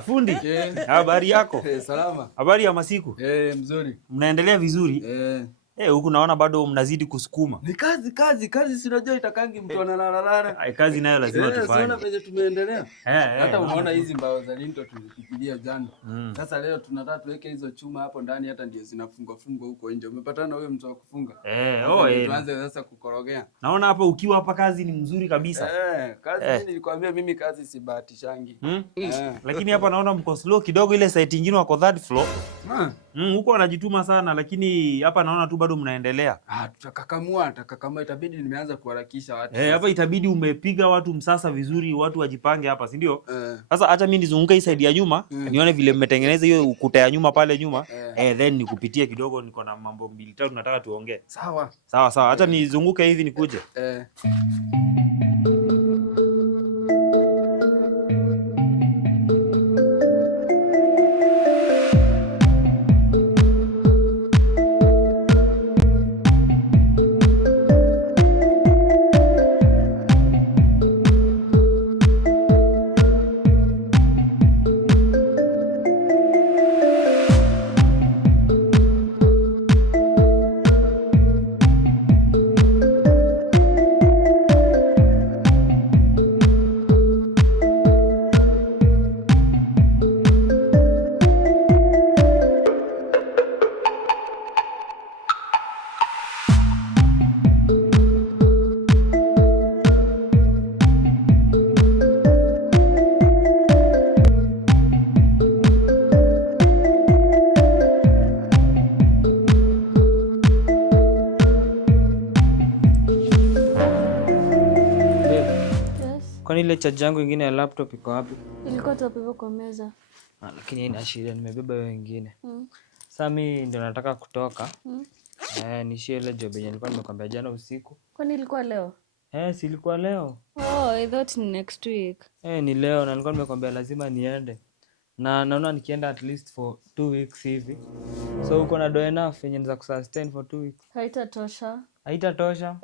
Fundi. Habari yako? Salama. Habari ya masiku? Mzuri. Mnaendelea vizuri? Huku naona bado mnazidi kusukuma. Ni kazi si unajua itakangi mtu analala. Kazi nayo lazima tufanye. Unaona vile tumeendelea. Hata unaona hizi mbao za linto tulipigilia jana. Sasa leo tunataka tuweke hizo chuma hapo ndani hata ndio zinafungwa huko nje. Umepatana na huyo mtu wa kufunga? Tuanze sasa kukorogea. Naona hapa ukiwa hapa kazi ni mzuri kabisa. Kazi nilikwambia mimi kazi si bahatishangi. Lakini hapa naona mko slow kidogo, ile site nyingine wako third floor. Huko wanajituma sana, lakini hapa naona tu bado mnaendelea. Tutakakamua itabidi nimeanza kuharakisha watu. Hapa itabidi umepiga watu msasa vizuri, watu wajipange hapa, si ndio? Sasa acha mimi nizunguke hii side ya nyuma, nione vile mmetengeneza hiyo ukuta ya nyuma pale nyuma. Then nikupitie kidogo, niko na mambo 2-3 tunataka tuongee. Sawa. Acha nizunguke hivi nikuje. Kwani ile charge yangu nyingine ya laptop iko wapi? Ilikuwa tu hapo kwa meza. Lakini haina shida, nimebeba wewe nyingine. Sasa mimi ndio nataka kutoka. Nishie ile job yenye nilikuwa nimekwambia jana usiku. Kwani ilikuwa leo? Si ilikuwa leo. I thought ni next week. Ni leo na nilikuwa nimekwambia lazima niende. Na naona nikienda at least for 2 weeks hivi. So uko na do enough yenye niza kusustain for 2 weeks? Haitatosha?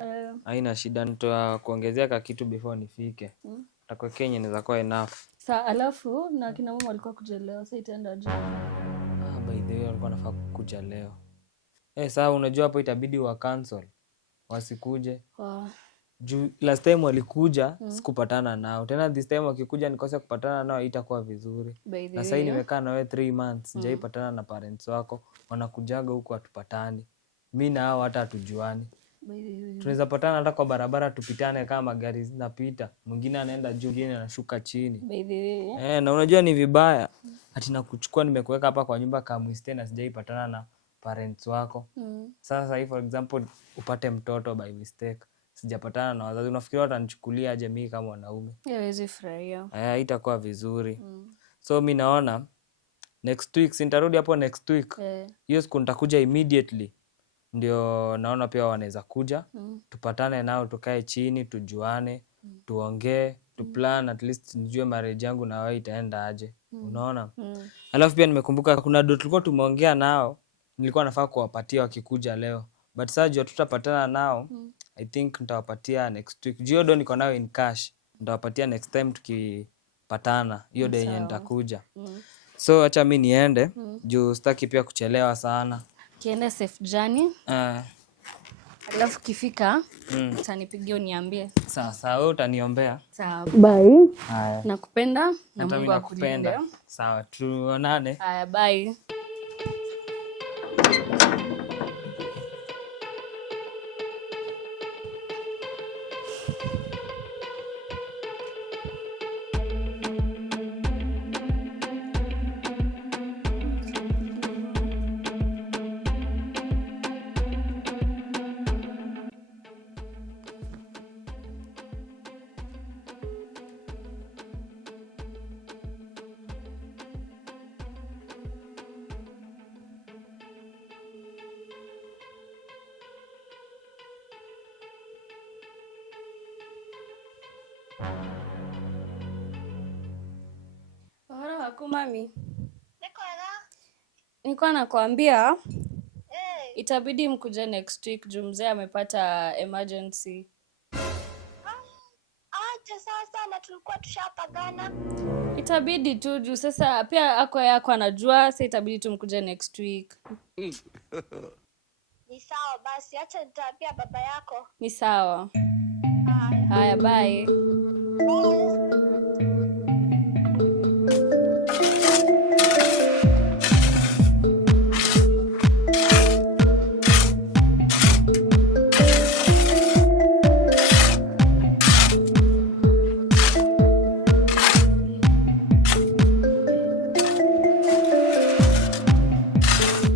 Haina shida, nitakuongezea ka kitu before nifike. Nitakuwekea yenye niza kuwa enough. Sasa alafu na kina mama walikuwa kuja leo, sasa itaenda je? By the way walikuwa nafaa kuja leo. Sasa unajua hapo itabidi wa cancel. Wasikuje. Juu last time walikuja sikupatana nao. Tena this time wakikuja nikose kupatana nao itakuwa vizuri. Na sasa nimekaa na wewe 3 months, sijaipatana na parents wako. Wanakujaga huku hatupatani. Mimi na hao hata hatujuani. Tunaweza patana hata kwa barabara tupitane kama magari zinapita. Mwingine anaenda juu, mwingine anashuka chini. Na unajua ni vibaya. Ati nakuchukua nimekuweka hapa kwa nyumba kama mwiste na sijaipatana na parents wako. Sasa hii for example upate mtoto by mistake. Sijapatana na wazazi, unafikiri watanichukulia aje mimi kama mwanaume? Hawezi furahia. Itakuwa vizuri. So mimi naona next week nitarudi hapo next week. Hiyo siku nitakuja immediately. Ndio naona pia wanaweza kuja. Tupatane nao, tukae chini, tujuane, tuongee, tuplan at least nijue marriage yangu na wewe itaenda aje. Unaona? Alafu pia nimekumbuka kuna do tulikuwa tumeongea nao, nilikuwa nafaa kuwapatia wakikuja leo. But sasa juu tutapatana nao, I think nitawapatia next week. Hiyo do niko nayo in cash. Nitawapatia next time tukipatana. Hiyo day yenye nitakuja. So acha mimi niende, juu sitaki pia kuchelewa sana. Kienda safe journey. Alafu kifika, utanipigia uniambie. Sawa, wewe utaniombea. Sawa. Bye. Haya. Nakupenda na Mungu akulinde. Sawa, tuonane. Haya, bye. Mami. Nilikuwa nakwambia itabidi mkuje next week juu mzee amepata emergency. aje sasa na tulikuwa tushapagana? Itabidi tu juu sasa pia yako anajua, sasa itabidi tumkuje next week. Ni sawa basi, acha nitaambia baba yako. Ni sawa. Haya, bye.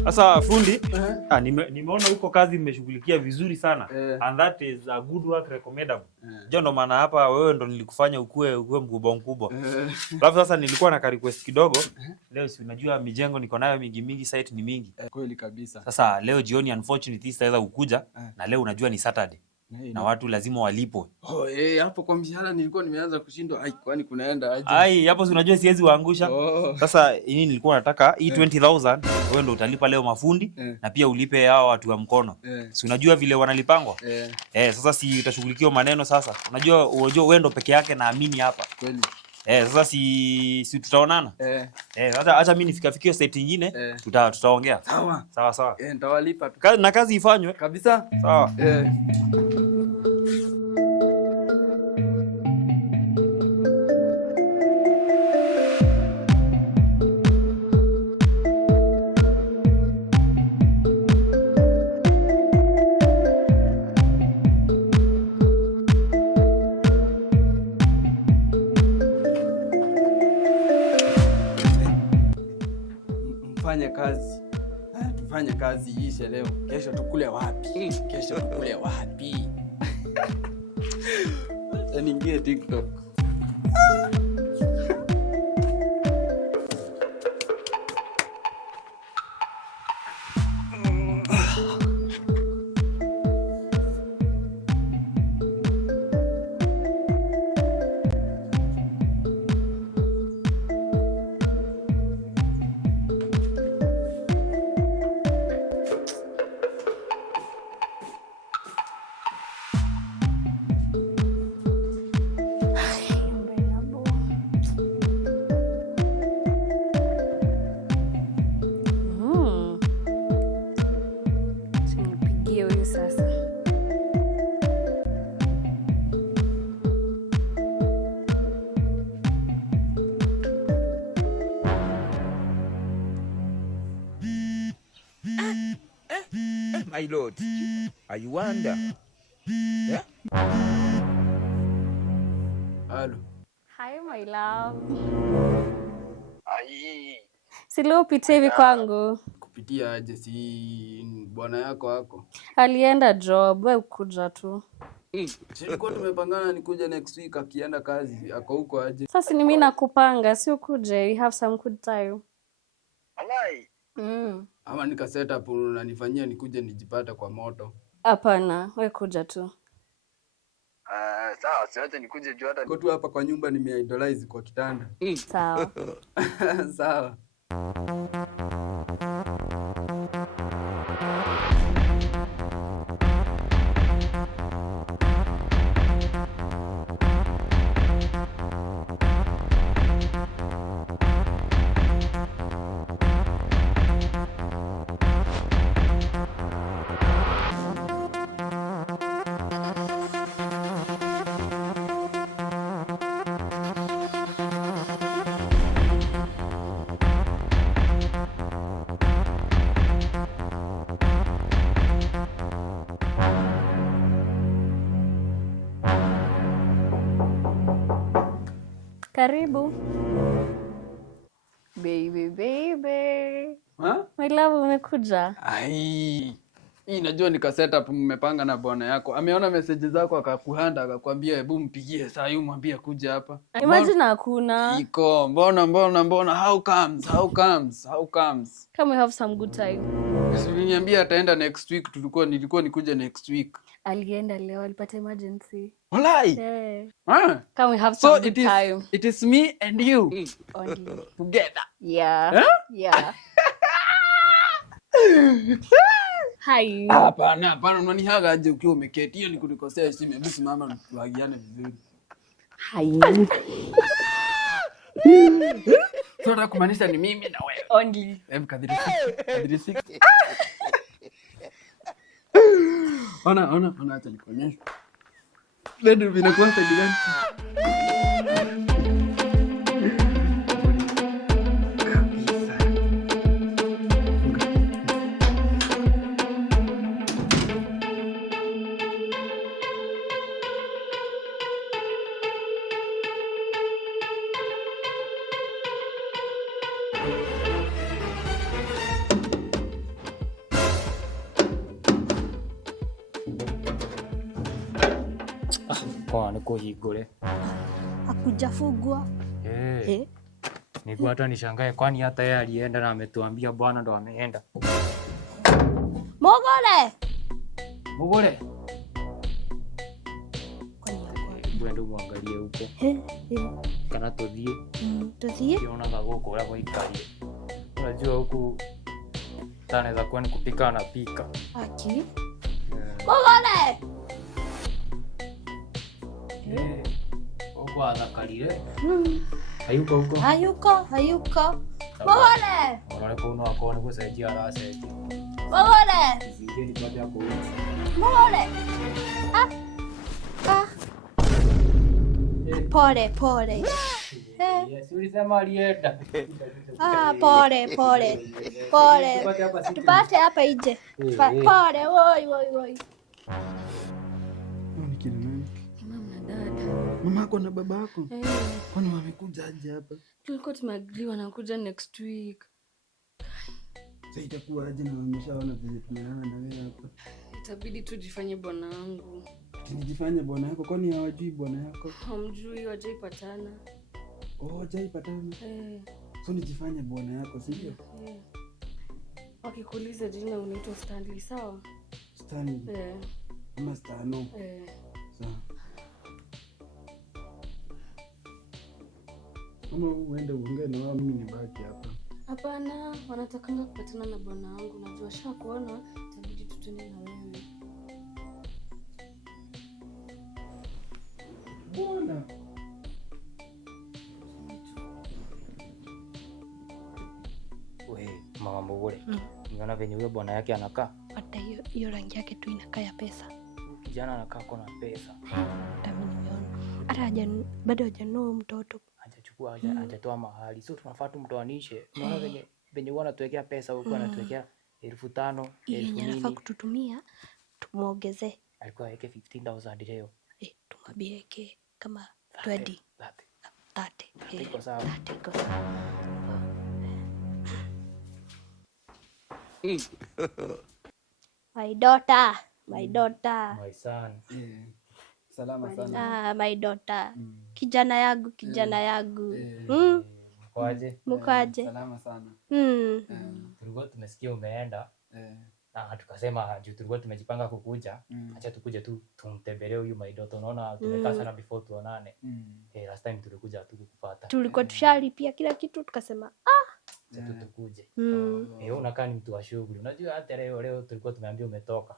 Sasa fundi, nimeona huko kazi mmeshughulikia vizuri sana. And that is a good work recommendable. Ndo maana hapa wewe ndo nilikufanya ukue mkubwa. Alafu sasa nilikuwa na request kidogo. Leo si unajua mijengo niko nayo mingi, site ni mingi. Kweli kabisa. Sasa leo jioni unfortunately sitaweza kukuja na leo unajua ni Saturday. Na watu lazima walipwe. Hapo kwa mshahara nilikuwa nimeanza kushindwa. Kwani kunaenda aje? Hapo si unajua siwezi waangusha. Sasa hii nilikuwa nataka hii 20,000 wewe ndo utalipa leo mafundi na pia ulipe hao watu wa mkono. Si unajua vile wanalipangwa? Sasa si utashughulikia maneno sasa. Unajua wewe ndo peke yake naamini hapa. Kweli. Sasa si tutaonana? Sasa acha mimi nifikie site nyingine tutaongea. Sawa. Nitawalipa tu. Na kazi ifanywe kabisa. Sawa. Tufanye kazi iishe leo. Kesho tukule wapi? Niingie TikTok. My lord, are you wonder? Yeah? Hello. Hi my love. Si leo pitia hivi kwangu. Kupitia aje? Si bwana yako wako alienda job, wewe kuja tu. Tulikuwa tumepangana nikuja next week, akienda kazi ako huko aje? Sasa ni mimi nakupanga, si ukuje, we have some good time. Alai. Ama nika set up unanifanyia nikuje nijipata kwa moto? Hapana, wewe kuja tu. Sawa, siache nikuje juu hata niko tu hapa kwa nyumba nimeidolize kwa kitanda. Sawa. Sawa. Karibu. Baby. My love, umekuja? Hii najua nika set up mmepanga na bwana yako. Ameona message zako akakuhanda akakwambia hebu mpigie saa hii mwambie kuja hapa. Imagine hakuna. Iko. Mbona how comes? Come we have some good time. Usiniambia ataenda next week, nilikuwa nikuje next week. Alienda leo, alipata emergency. Walai. Come we have some good time. It is me and you. Only. Together. Yeah. Yeah. Hi. Hapana, unanihaga aje ukiwa umeketi? Hiyo ni kunikosea heshima. Hebu simama tuagiane vizuri. Hai. Sasa kumaanisha ni mimi na wewe. Only. Kadri 60. Ona acha nikuonyeshe. Ndio vinakuwa side gani? Kwa nikuhingure. Hakujafugwa. Nikuwa hata nishangae kwani hata yeye alienda na ametuambia bwana ndo ameenda. Mugole. Gwenda muangalie huko. Kana tuthie. Tuthie? Unaona gagoko ula waikalie. Unajua huku tanaweza kuwa ni kupika na pika. Aki. Mugole. Huko anakalile. Hayuko huko. Hayuko. Mugole. Wale kono akone kusaidia arasaidia. Mugole. Zingine baada ya kuuza. Mugole. Pole. Yes, ulisema alienda. Pole. Tupate hapa nje. Pole, woi. Mama yako na baba yako? Kwani wamekuja aje hapa? Tulikuwa tumeagri wanakuja next week. Sasa itakuwa aje na wameshaona vile tumeana na wewe hapa? Itabidi tujifanye bwana wangu. Tunijifanye bwana yako kwani hawajui bwana yako? Hamjui, hawajaipatana. Hawajaipatana? So nijifanye bwana yako, si ndio? Wakikuuliza jina unaitwa Stanley, sawa? Stanley? Ama Stano? Sawa. Ama uende uongee na wao, mimi nibaki hapa. Hapana, wanatakanga kupatana na bwana wangu. Najua shakuona, itabidi tutane na wewe. Bwana. Mama Mugole. Unaona venye huyo bwana yake anakaa? Hata hiyo rangi yake tu inakaa ya pesa. Kijana anakaa kona pesa. Hata mimi nimeona. Hata bado hajanoa mtoto. Hajachukua hajatoa mahali. So tunafaa tumtoanishe. Unaona venye huwa anatuwekea pesa huko anatuwekea 5,000, 10,000. Anafaa kututumia tumuongezee. Alikuwa aweke 15,000 leo. Tumwambie kama 20. 30. Iko sawa. My daughter. My son. Salama sana. My daughter. Kijana yangu. Mkoaje? Salama sana. Tulikuwa tumesikia umeenda. Na tukasema juu tulikuwa tumejipanga kukuja, acha tukuje tu tumtembelee huyu my daughter. Unaona tumekaa sana before tuonane. Last time tulikuja tu kukufuata. Tulikuwa tushalipia kila kitu tukasema Sasa tukuje. Unakaa ni mtu wa shughuli. Unajua hata leo tulikuwa tumeambia umetoka.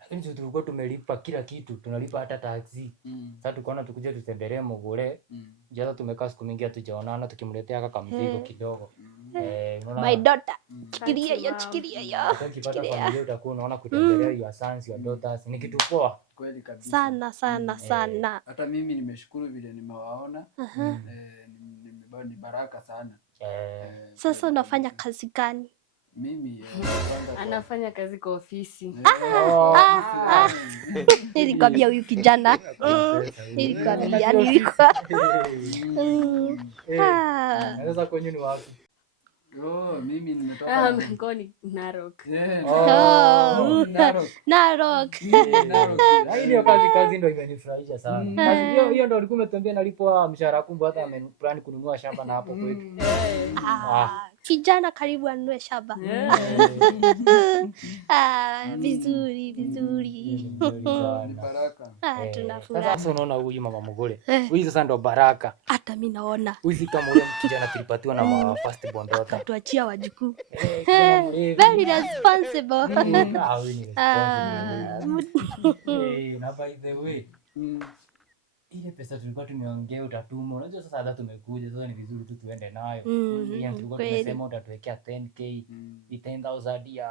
Lakini tulikuwa tumelipa kila kitu, tunalipa hata taxi. Sasa tukaona tukuje tutembelee Mugole. Jana tumekaa siku mingi hatujaonana, tukimletea kaka mzigo kidogo. My daughter. Chikiria hiyo. Ukipata familia utakuwa unaona kutembelea your sons, your daughters. Ni kitu poa. Kweli kabisa. Sana. Hata mimi nimeshukuru vile nimewaona. Ni baraka sana. Sasa unafanya kazi gani? Mimi anafanya kazi kwa ofisi. Nilikwambia huyu kijana. Nilikuwa. Sasa kwenye ni wapi? Mimi nimetoka Ngoni Narok. Narok. Hiyo kazi ndio imenifurahisha sana. Kazi hiyo ndio ulikuwa umetembea nalipwa mshahara kubwa, hata ameplan kununua shamba na hapo kwetu. Kijana karibu anunue shamba. Vizuri. Ni baraka. Tunafurahi. Sasa unaona huyu mama Mugole. Huyu sasa ndo baraka. Hata mimi naona. Huyu kama yule kijana tulipatiwa na first born daughter. Tuachia wajukuu. Very responsible. Na by the way. ile pesa tulikuwa tumeongea utatuma. Unajua sasa hata tumekuja, sasa ni vizuri tu tuende nayo. Yeye tulikuwa tumesema utatuwekea 10k, 10,000 ya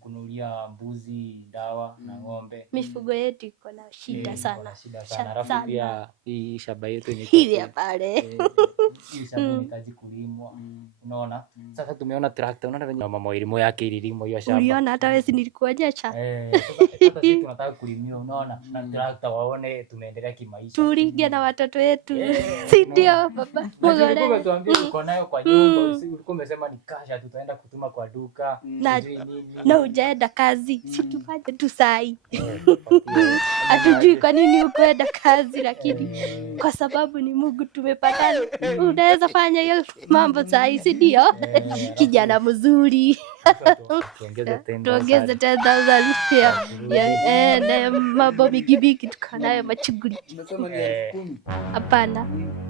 kununulia mbuzi, dawa na ng'ombe. Mifugo yetu iko na shida sana. Alafu pia hii shamba yetu yenye hivi pale. Hii shamba ni kazi kulimwa. Unaona? Sasa tumeona tractor, unaona venye mama ilimo yake ililimo hiyo shamba. Uliona hata wewe nilikuonyesha. Sasa sisi tunataka kulimia, unaona? Na tractor waone tumeendelea kimaisha. Tulige na watoto wetu. Si ndio baba? Mbona tuambie uko nayo kwa nyumba, ulikuwa umesema ni kasha tutaenda kutuma kwa duka. Na hujaenda kazi. Si tufanye tu sai. Hatujui kwa nini ukwenda kazi, lakini kwa sababu ni Mungu tumepatana. Unaweza fanya hiyo mambo sai, si ndio? Kijana mzuri. Tuongeze 10,000 pia. Na mambo bigi tuko nayo machuguli. Unasema ni 10,000? Hapana.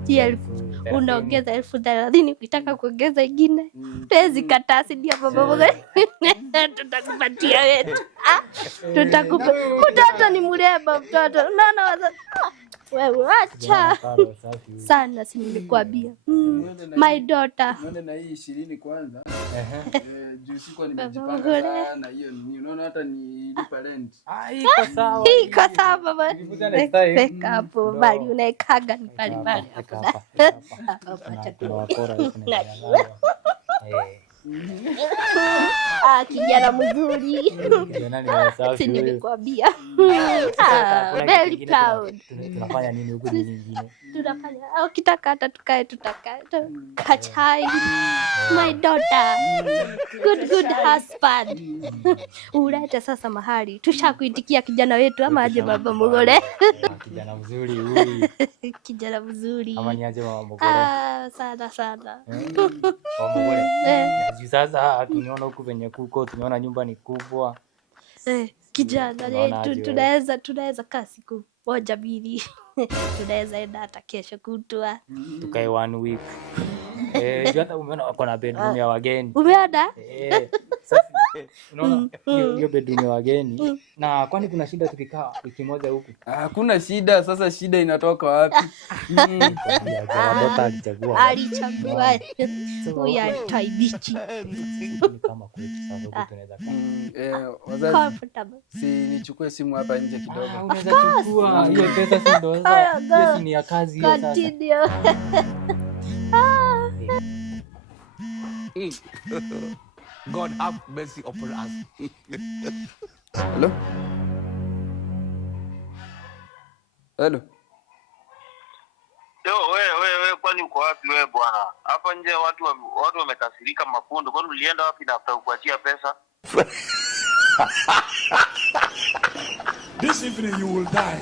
10,000. Unaongeza 30,000 ukitaka kuongeza ingine. Pezi kataa, si ndio baba mgani? Tutakupatia wetu. Tutakupa. Mtoto ni mrembo mtoto. Unaona wazazi. Wewe acha. Sana si nilikwambia. My daughter. Unaona na hii 20 kwanza. Juu siko nimejipanga sana hiyo ni unaona hata nilipa rent. Iko sawa. Iko sawa baba. Weka hapo bali unaikaga ni pale pale hapo. Acha tu. Kijana mzuri. Si nilikwambia. Very proud. Tunafanya nini huko nyingine? Tunafanya ukitaka hata tukae tutakaa. Kachai. My daughter. Good husband. Ulete sasa mahali. Tushakuitikia kijana wetu ama aje baba mgore? Kijana mzuri huyu. Kijana mzuri. Ama ni aje mama mgore? Sana. Mama mgore. Sasa tunaona huku venye kuko, tunaona nyumba ni kubwa. Kijana tunaweza kaa siku moja mbili. Tunaweza enda hata kesho kutwa. Tukae 1 week. Hata umeona wako na bedroom ya wageni. Umeona? Sasa unaona hiyo bedroom ya wageni. Na kwani kuna shida tukikaa wiki moja huku? Hakuna shida, sasa shida inatoka wapi? Alichagua. Huyu ataibichi. Kama kwetu sasa huku tunaweza kaa. Wazazi. Comfortable. Si nichukue simu hapa nje kidogo. Unaweza chukua hiyo pesa, si ndio? Hiyo ni ya kazi hiyo sasa. Continue. God have mercy upon us. Hello? Wewe kwani uko wapi wewe bwana? Hapa nje watu wamekasirika mafundo. Kwani ulienda wapi na kukuachia pesa? This evening you will die.